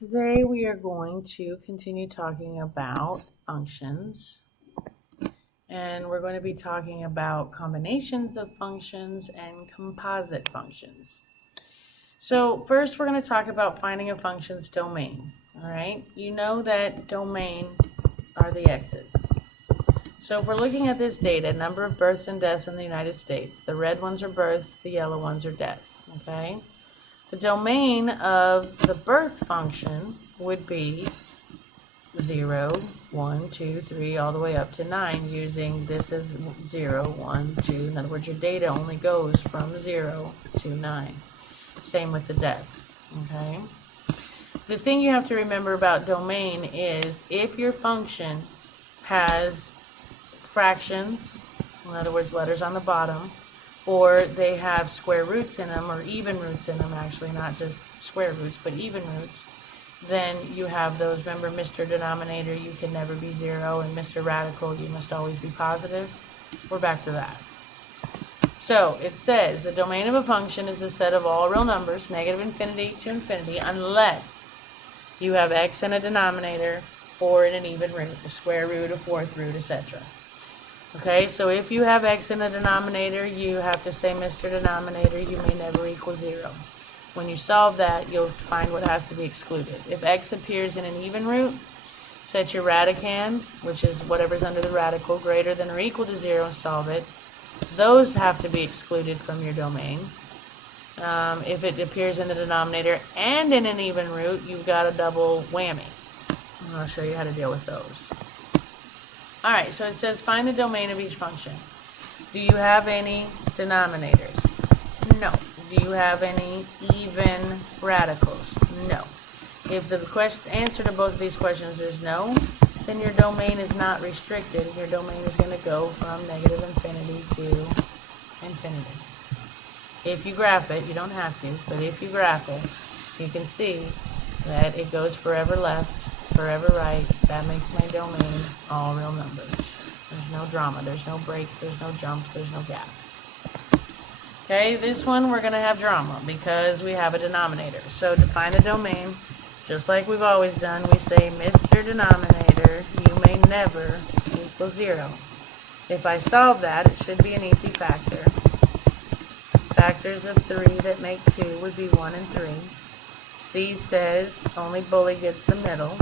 Today we are going to continue talking about functions, and we're going to be talking about combinations of functions and composite functions. So first we're going to talk about finding a function's domain. All right, you know that domain are the x's. So if we're looking at this data, number of births and deaths in the United States, the red ones are births, the yellow ones are deaths, okay? The domain of the birth function would be 0, 1, 2, 3, all the way up to 9, using this as 0, 1, 2. In other words, your data only goes from 0 to 9. Same with the deaths, okay? The thing you have to remember about domain is if your function has fractions, in other words, letters on the bottom, or they have square roots in them, or even roots in them, actually, not just square roots, but even roots, then you have those. Remember, Mr. Denominator, you can never be 0, and Mr. Radical, you must always be positive. We're back to that. So it says the domain of a function is the set of all real numbers, negative infinity to infinity, unless you have x in a denominator or in an even root, a square root, a fourth root, etc. Okay, so if you have x in the denominator, you have to say, Mr. Denominator, you may never equal 0. When you solve that, you'll find what has to be excluded. If x appears in an even root, set your radicand, which is whatever's under the radical, greater than or equal to 0, and solve it. Those have to be excluded from your domain. If it appears in the denominator and in an even root, you've got a double whammy. And I'll show you how to deal with those. Alright, so it says find the domain of each function. Do you have any denominators? No. Do you have any even radicals? No. If the answer to both of these questions is no, then your domain is not restricted. Your domain is going to go from negative infinity to infinity. If you graph it, you don't have to, but if you graph it, you can see that it goes forever left, forever right. That makes my domain all real numbers. There's no drama, there's no breaks, there's no jumps, there's no gaps. Okay, this one we're going to have drama because we have a denominator. So to find a domain, just like we've always done, we say, Mr. Denominator, you may never equal 0. If I solve that, it should be an easy factor. Factors of 3 that make 2 would be 1 and 3. C says only bully gets the middle.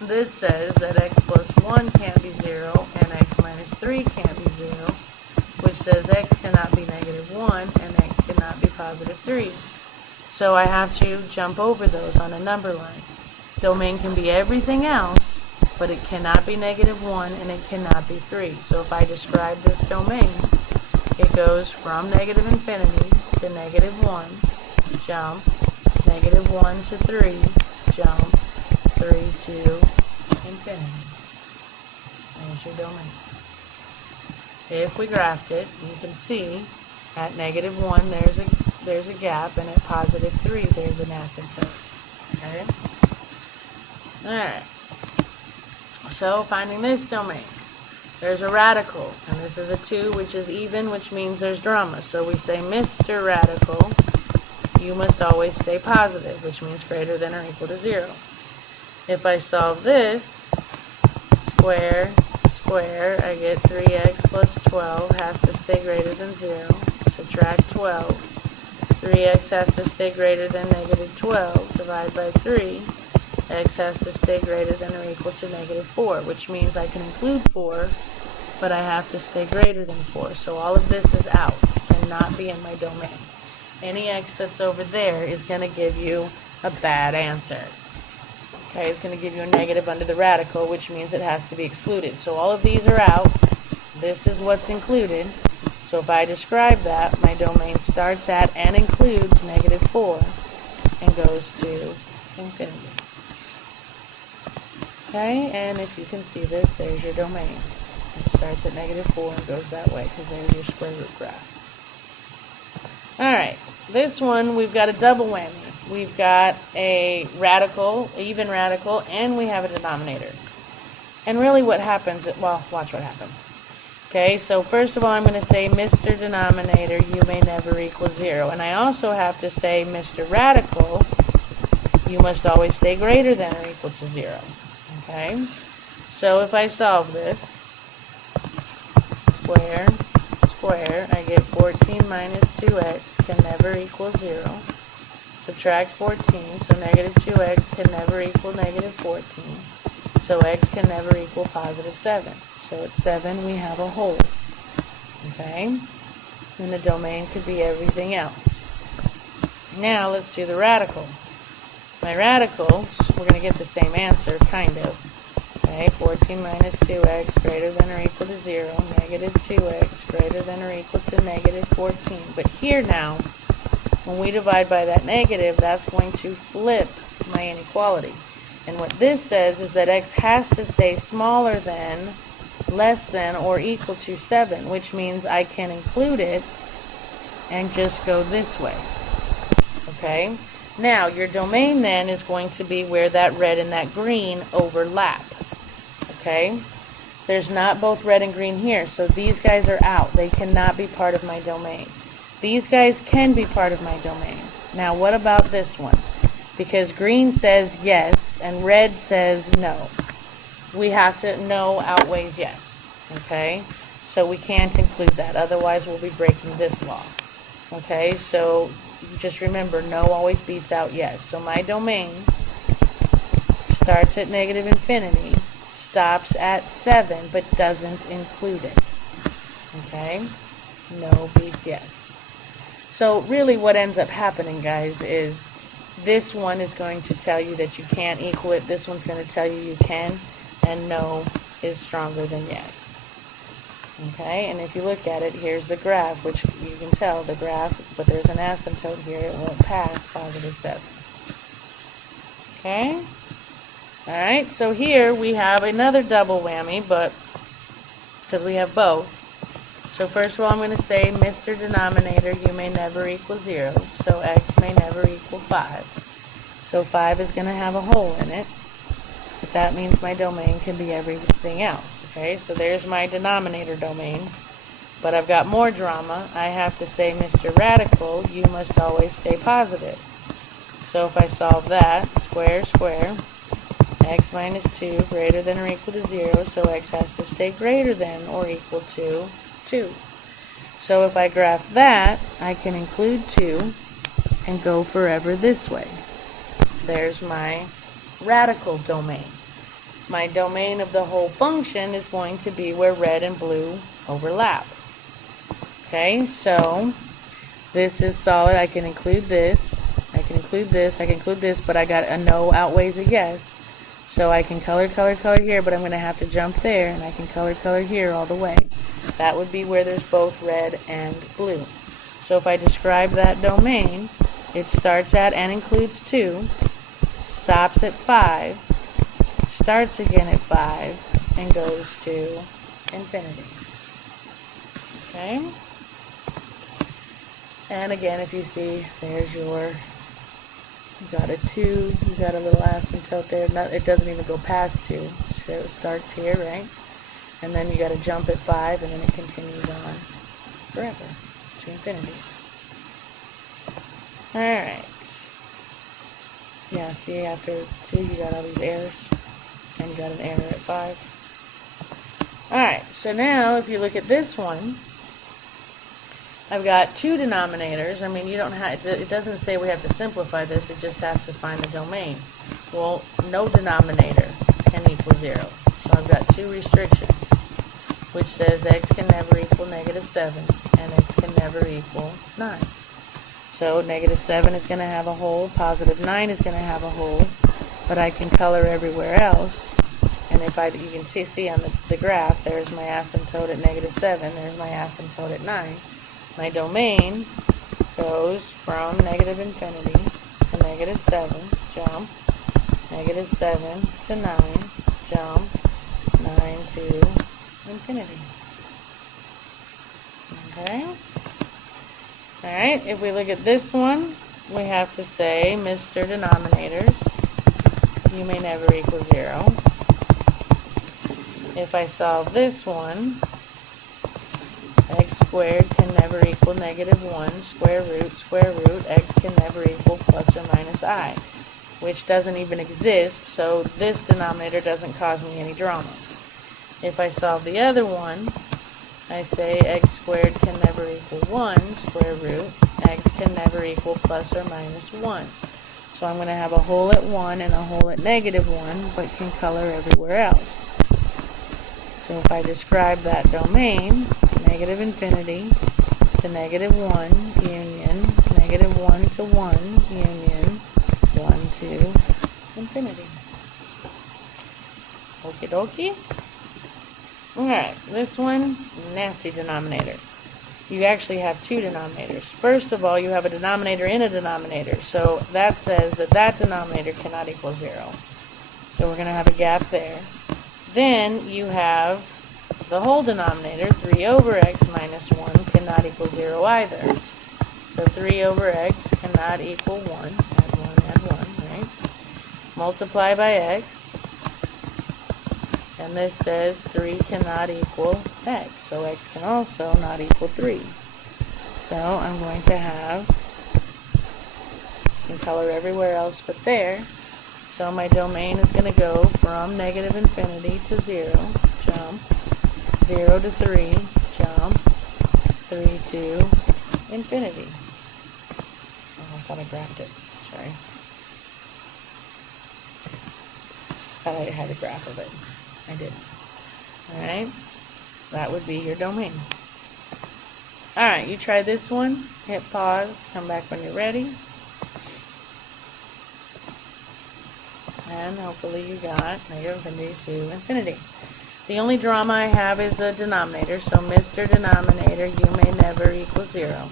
This says that x plus 1 can't be 0 and x minus 3 can't be 0, which says x cannot be negative 1 and x cannot be positive 3. So I have to jump over those on a number line. Domain can be everything else, but it cannot be negative 1 and it cannot be 3. So if I describe this domain, it goes from negative infinity to negative 1, jump, negative 1 to 3, jump, 3 to infinity. There's your domain. If we graphed it, you can see at negative 1 there's a gap, and at positive 3 there's an asymptote. Okay? Alright. So finding this domain. There's a radical, and this is a 2, which is even, which means there's drama. So we say, Mr. Radical, you must always stay positive, which means greater than or equal to 0. If I solve this, square, square, I get 3x plus 12 has to stay greater than 0. Subtract 12. 3x has to stay greater than negative 12. Divide by 3. X has to stay greater than or equal to negative 4, which means I can include 4, but I have to stay greater than 4. So all of this is out. It cannot be in my domain. Any x that's over there is going to give you a bad answer. Okay, it's going to give you a negative under the radical, which means it has to be excluded. So all of these are out. This is what's included. So if I describe that, my domain starts at and includes negative 4 and goes to infinity. Okay, and if you can see this, there's your domain. It starts at negative 4 and goes that way because there's your square root graph. Alright, this one we've got a double whammy. We've got a radical, even radical, and we have a denominator. And really what happens, well, watch what happens. Okay, so first of all, I'm going to say, Mr. Denominator, you may never equal 0. And I also have to say, Mr. Radical, you must always stay greater than or equal to 0. Okay? So if I solve this, square, square, I get 14 minus 2x can never equal 0. Subtract 14, so negative 2x can never equal negative 14. So x can never equal positive 7. So at 7 we have a hole. Okay? And the domain could be everything else. Now let's do the radical. My radicals, we're going to get the same answer, kind of. Okay, 14 minus 2x greater than or equal to 0, negative 2x greater than or equal to negative 14. But here now, when we divide by that negative, that's going to flip my inequality. And what this says is that x has to stay smaller than, less than, or equal to 7, which means I can include it and just go this way. Okay? Now, your domain then is going to be where that red and that green overlap. Okay? There's not both red and green here, so these guys are out. They cannot be part of my domain. These guys can be part of my domain. Now, what about this one? Because green says yes and red says no. We have to, no outweighs yes. Okay? So we can't include that. Otherwise, we'll be breaking this law. Okay? So just remember, no always beats out yes. So my domain starts at negative infinity, stops at 7, but doesn't include it. Okay? No beats yes. So really what ends up happening, guys, is this one is going to tell you that you can't equal it. This one's going to tell you you can. And no is stronger than yes. Okay, and if you look at it, here's the graph, which you can tell the graph, but there's an asymptote here. It won't pass positive 7. Okay? Alright, so here we have another double whammy, but because we have both. So first of all, I'm going to say, Mr. Denominator, you may never equal 0, so x may never equal 5. So 5 is going to have a hole in it. But that means my domain can be everything else. Okay, so there's my denominator domain. But I've got more drama. I have to say, Mr. Radical, you must always stay positive. So if I solve that, square, square, x minus 2 greater than or equal to 0, so x has to stay greater than or equal to 2. So if I graph that, I can include 2 and go forever this way. There's my radical domain. My domain of the whole function is going to be where red and blue overlap. Okay, so this is solid. I can include this. I can include this. I can include this, but I got a no outweighs a yes. So I can color here, but I'm going to have to jump there, and I can color here all the way. That would be where there's both red and blue. So if I describe that domain, it starts at and includes 2, stops at 5, starts again at 5, and goes to infinity. Okay? And again, if you see, there's your, you got a 2, you got a little asymptote there. It doesn't even go past 2. So it starts here, right? And then you got to jump at 5, and then it continues on forever to infinity. Alright. Yeah, see, after 2, you got all these errors. And you got an error at 5. Alright, so now if you look at this one, I've got 2 denominators. I mean, you don't have, it doesn't say we have to simplify this, it just has to find the domain. Well, no denominator can equal 0. So I've got 2 restrictions, which says x can never equal negative 7, and x can never equal 9. So negative 7 is going to have a hole, positive 9 is going to have a hole, but I can color everywhere else. And if you can see on the graph, there's my asymptote at negative 7, there's my asymptote at 9. My domain goes from negative infinity to negative 7, jump, negative 7 to 9, jump, 9 to infinity. Okay? Alright, if we look at this one, we have to say, Mr. Denominators, you may never equal 0. If I solve this one, x squared can never equal negative 1, square root, x can never equal plus or minus I. which doesn't even exist, so this denominator doesn't cause me any drama. If I solve the other one, I say x squared can never equal 1, square root. X can never equal plus or minus 1. So I'm going to have a hole at 1 and a hole at -1, but can color everywhere else. So if I describe that domain, negative infinity to -1 union, -1 to 1 union, 1 to infinity. Okie dokie. Alright, this one, nasty denominator. You actually have two denominators. First of all, you have a denominator in a denominator. So that says that that denominator cannot equal 0. So we're going to have a gap there. Then you have the whole denominator, 3 over x minus 1, cannot equal 0 either. So 3 over x cannot equal 1. Add 1, right? Multiply by x. And this says 3 cannot equal x. So x can also not equal 3. So I'm going to have, you can color everywhere else but there. So my domain is going to go from negative infinity to 0, jump, 0 to 3, jump, 3 to infinity. Oh, I thought I graphed it. Sorry. Thought I had a graph of it. I did. Alright. That would be your domain. Alright, you try this one. Hit pause. Come back when you're ready. And hopefully you got negative infinity to infinity. The only drama I have is a denominator. So Mr. Denominator, you may never equal 0.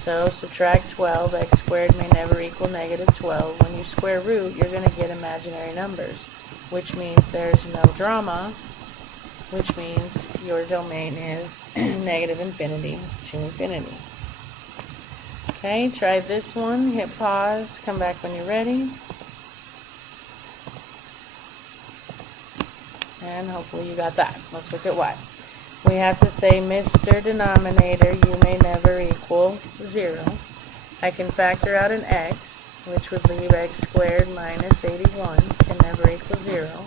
So subtract 12. X squared may never equal -12. When you square root, you're going to get imaginary numbers, which means there's no drama, which means your domain is negative infinity to infinity. Okay, try this one. Hit pause. Come back when you're ready. And hopefully you got that. Let's look at why. We have to say, Mr. Denominator, you may never equal 0. I can factor out an x, which would leave x squared minus 81 can never equal 0.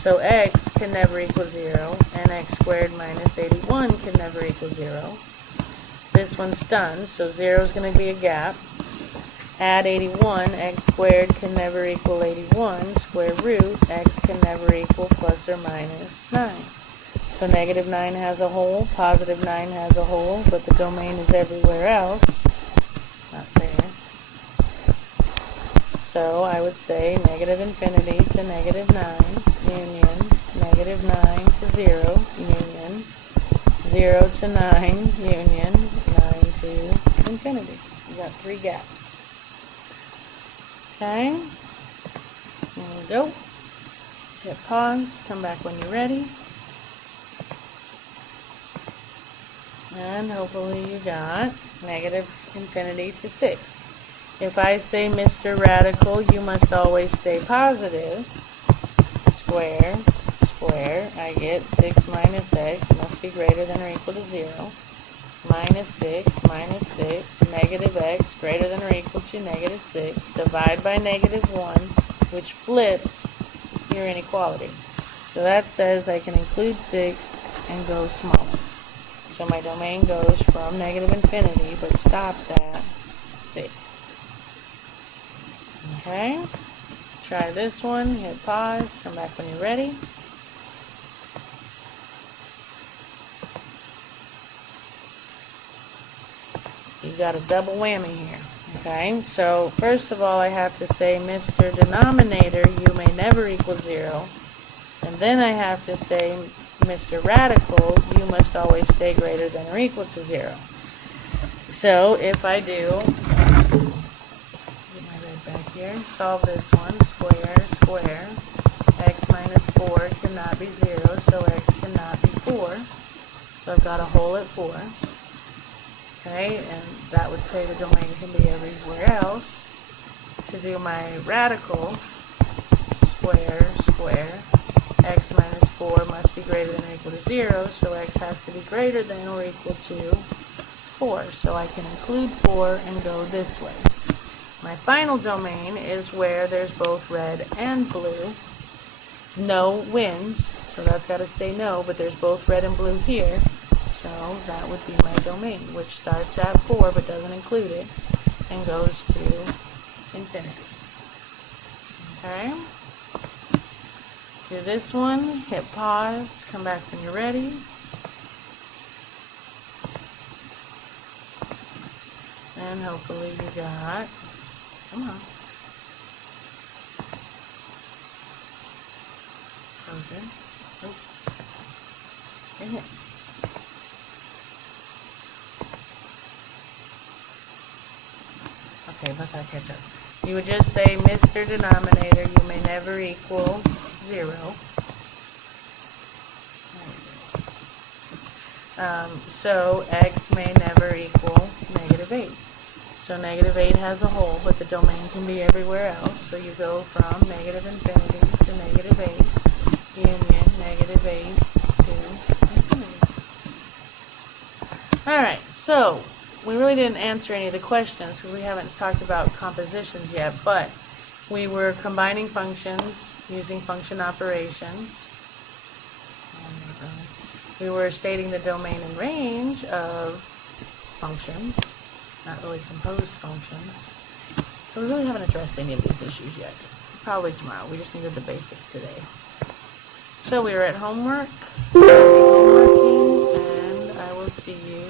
So x can never equal 0, and x squared minus 81 can never equal 0. This one's done, so 0 is going to be a gap. Add 81, x squared can never equal 81, square root, x can never equal plus or minus 9. So negative 9 has a hole, positive 9 has a hole, but the domain is everywhere else. Not there. So I would say negative infinity to -9, union, -9 to 0, union, 0 to 9, union, 9 to infinity. You got 3 gaps. Okay, there we go. Hit pause, come back when you're ready. And hopefully you got negative infinity to 6. If I say, Mr. Radical, you must always stay positive, square, square, I get 6 minus x must be greater than or equal to 0. Minus 6, negative x greater than or equal to -6, divide by -1, which flips your inequality. So that says I can include 6 and go smaller. So my domain goes from negative infinity, but stops at 6. Okay, try this one, hit pause, come back when you're ready. You got a double whammy here. Okay, so first of all I have to say, Mr. Denominator, you may never equal 0. And then I have to say, Mr. Radical, you must always stay greater than or equal to 0. So if I do, get my red back here, solve this one, square, square, x minus 4 cannot be 0, so x cannot be 4. So I've got a hole at 4. Okay, and that would say the domain can be everywhere else. To do my radical, square, square, x minus 4 must be greater than or equal to 0, so x has to be greater than or equal to 4. So I can include 4 and go this way. My final domain is where there's both red and blue. No wins, so that's got to stay no, but there's both red and blue here. So that would be my domain, which starts at 4 but doesn't include it, and goes to infinity. Okay? Do this one, hit pause, come back when you're ready. And hopefully you got, come on. Frozen. Oops. Dang it. Okay, let's not catch up. You would just say, Mr. Denominator, you may never equal 0. So x may never equal -8. So -8 has a hole, but the domain can be everywhere else. So you go from -infinity to -8, union -8 to infinity. Alright, so we really didn't answer any of the questions because we haven't talked about compositions yet, but we were combining functions using function operations. We were stating the domain and range of functions, not really composed functions. So we really haven't addressed any of these issues yet. Probably tomorrow. We just needed the basics today. So we are at homework, and I will see you